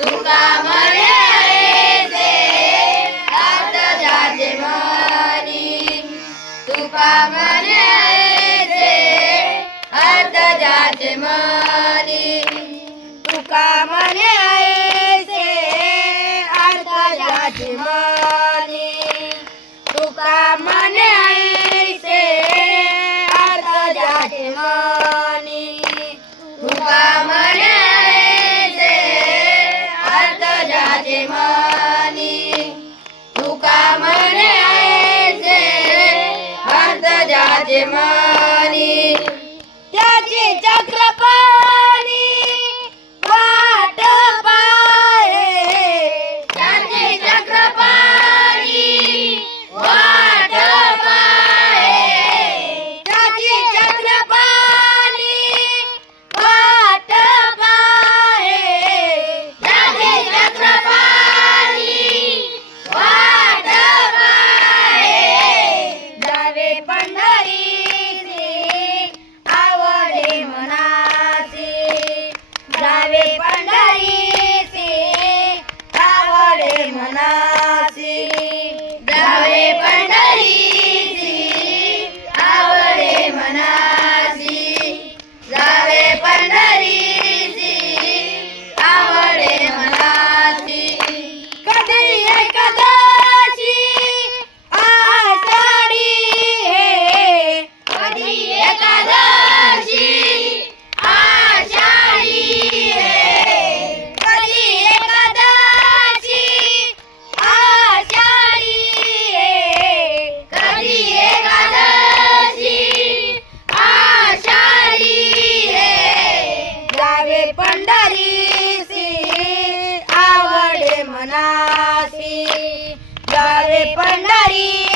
तुका म्हणे ऐसे अर्थ जाचे मनी तुका म्हणे ऐसे अर्थ जाचे मनी तुका म्हणे ऐसे अर्थ जाचे मनी तुका म्हणे ऐसे अर्थ जाचे मनी तुका म्हणे ऐसे अर्थ जाचे मनी तुका म्हणे ऐसे अर्थ जाचे मनी त्याची चक्रपाणी वाट पाहे त्याची चक्रपाणी वाट पाहे त्याची चक्रपाणी वाट पाहे त्याची चक्रपाणी वाट पाहे जावे पंढरीसी आवडे मनासी जावे पंढरीसी आवडे मनासी जावे पंढरीसी आवडे मनासी जावे पंढरीसी आवडे मनासी कधी एकादशी आषाढी हे कधी एकादशी आषाढी हे कधी एकादशी आषाढी हे कधी एकादशी आषाढी हे जावे पंढरीसी आवडे मनासी जावे पंढरी